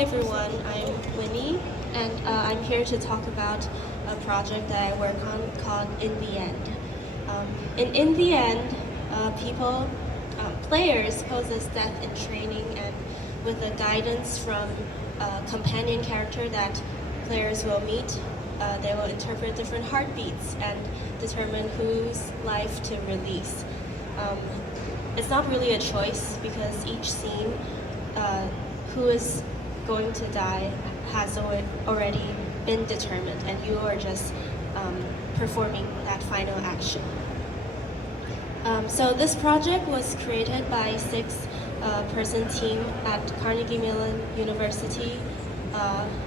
everyone, I'm Winnie, and I'm here to talk about a project that I work on called In the End. In the end, players poses death in training, and with the guidance from a companion character that players will meet, they will interpret different heartbeats and determine whose life to release. Um, it's not really a choice because each scene, who is going to die has already been determined, and you are just performing that final action. So this project was created by a six-person team at Carnegie Mellon University.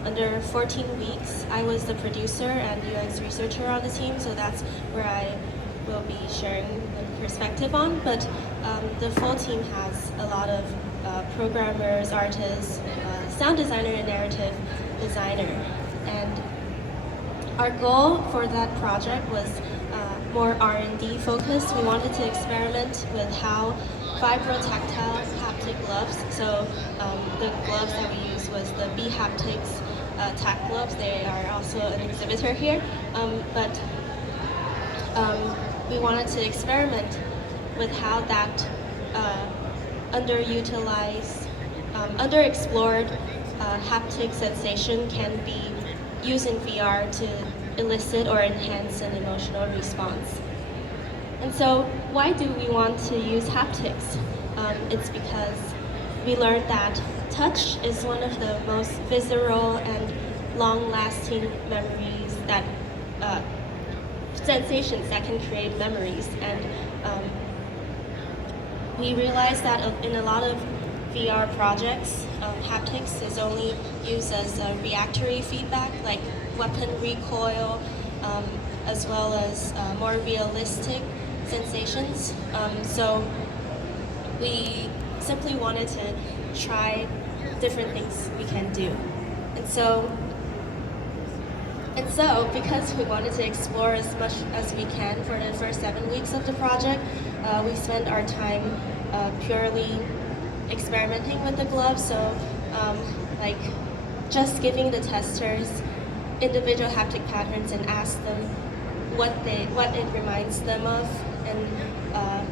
Under 14 weeks, I was the producer and UX researcher on the team, so that's where I will be sharing the perspective on. But the full team has a lot of programmers, artists, sound designer, and narrative designer. And our goal for that project was more R&D focused. We wanted to experiment with how vibro-tactile haptic gloves, so the gloves that we used was the B-Haptics tack gloves. They are also an exhibitor here. But we wanted to experiment with how that underutilized, underexplored haptic sensation can be used in VR to elicit or enhance an emotional response. And so why do we want to use haptics? It's because we learned that touch is one of the most visceral and long-lasting memories that sensations that can create memories. And we realized that in a lot of VR projects, haptics is only used as a reactory feedback, like weapon recoil, as well as more realistic sensations. So we simply wanted to try different things we can do. And so, because we wanted to explore as much as we can for the first 7 weeks of the project, we spent our time purely experimenting with the gloves. So, like just giving the testers individual haptic patterns and ask them what it reminds them of, and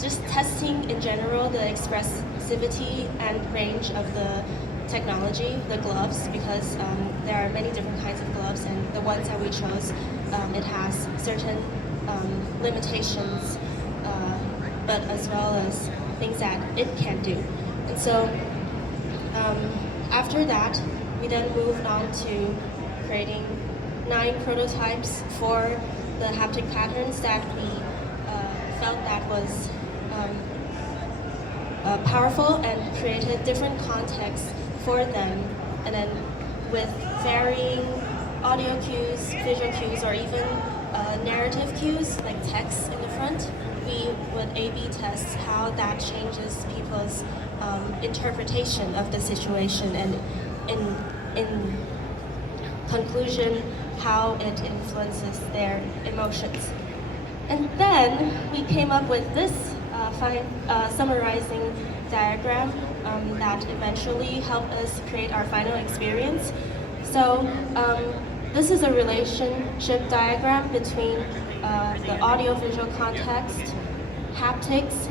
just testing in general the expressivity and range of the technology, the gloves, because there are many different kinds of gloves, and the ones that we chose, it has certain limitations, but as well as things that it can do. And so after that, we then moved on to creating 9 prototypes for the haptic patterns that we felt that was powerful, and created different contexts for them. And then with varying audio cues, visual cues, or even narrative cues like text in the front, we would A/B test how that changes people's interpretation of the situation, and in conclusion, how it influences their emotions. And then we came up with this summarizing diagram that eventually helped us create our final experience. So this is a relationship diagram between the audio-visual context, haptics.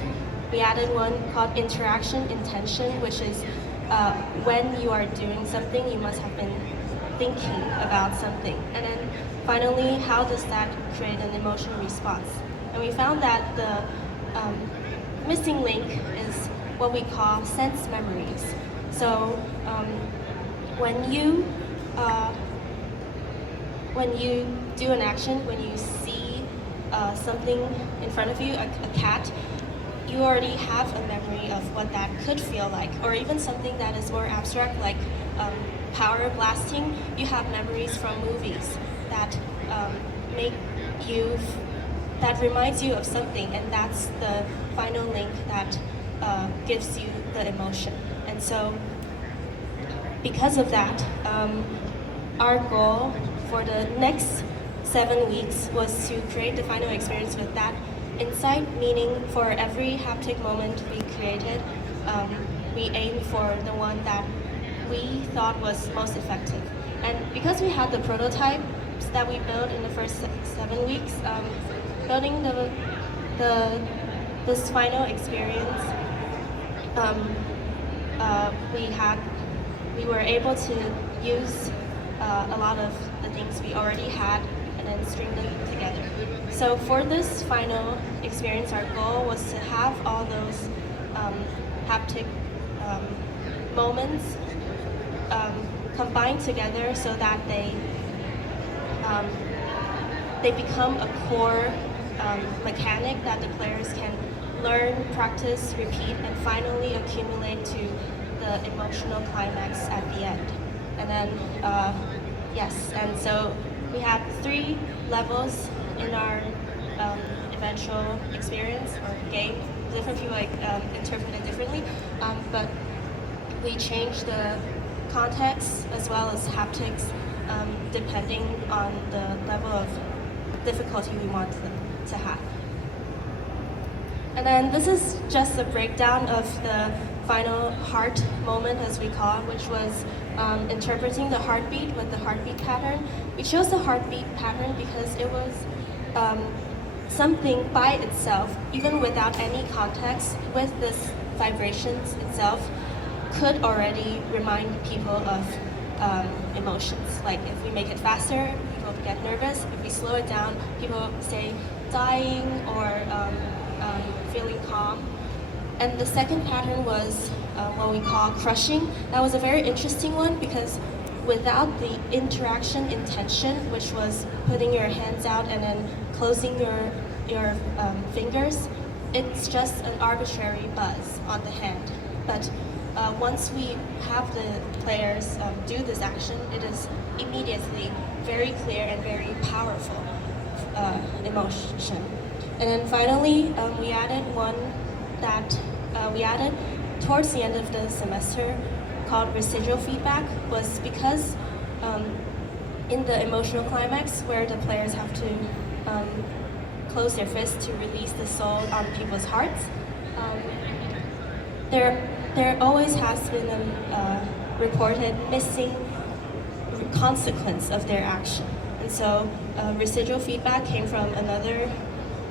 We added one called interaction intention, which is when you are doing something, you must have been thinking about something. And then finally, how does that create an emotional response? And we found that the missing link is what we call sense memories. So when you do an action, when you see something in front of you, a cat, you already have a memory of what that could feel like. Or even something that is more abstract, like power blasting, you have memories from movies that that reminds you of something, and that's the final link that gives you the emotion. And so because of that, our goal for the next 7 weeks was to create the final experience with that insight, meaning for every haptic moment we created, we aim for the one that we thought was most effective. And because we had the prototypes that we built in the first 7 weeks, building this final experience, we were able to use a lot of the things we already had and then string them together. So for this final experience, our goal was to have all those haptic moments combined together so that they become a core mechanic that the players can learn, practice, repeat, and finally accumulate to the emotional climax at the end. And then, yes, and so we had 3 levels in our eventual experience or game. Different people interpret it differently, but we changed the context as well as haptics depending on the level of difficulty we want them to have. And then this is just a breakdown of the final heart moment, as we call it, which was interpreting the heartbeat with the heartbeat pattern. We chose the heartbeat pattern because it was something by itself, even without any context, with this vibrations itself, could already remind people of emotions. Like if we make it faster, people get nervous. If we slow it down, people say dying or feeling calm. And the second pattern was what we call crushing. That was a very interesting one because without the interaction intention, which was putting your hands out and then closing your fingers, it's just an arbitrary buzz on the hand. But once we have the players do this action, it is immediately very clear and very powerful emotion. And then finally, we added one that we added towards the end of the semester called residual feedback, was because in the emotional climax where the players have to close their fists to release the soul on people's hearts, there always has been a reported missing consequence of their action. And so residual feedback came from another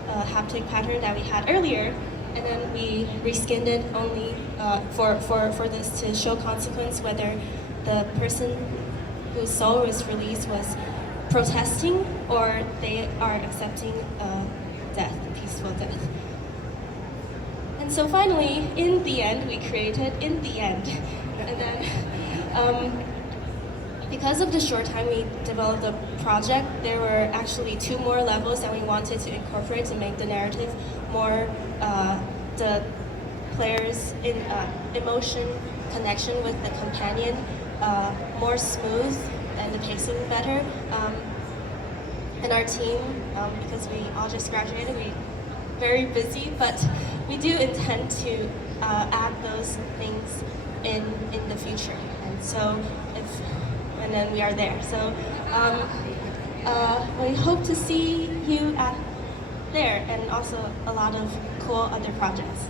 haptic pattern that we had earlier, and then we reskinned it only for this to show consequence whether the person whose soul was released was protesting or they are accepting death, peaceful death. And so finally, in the end, we created In the End. And then because of the short time we developed the project, there were actually 2 more levels that we wanted to incorporate to make the narrative more the players' emotion connection with the companion more smooth and the pacing better. And our team, because we all just graduated, we're very busy, but we do intend to add those things in the future. And so and then we are there. So we hope to see you there, and also a lot of cool other projects.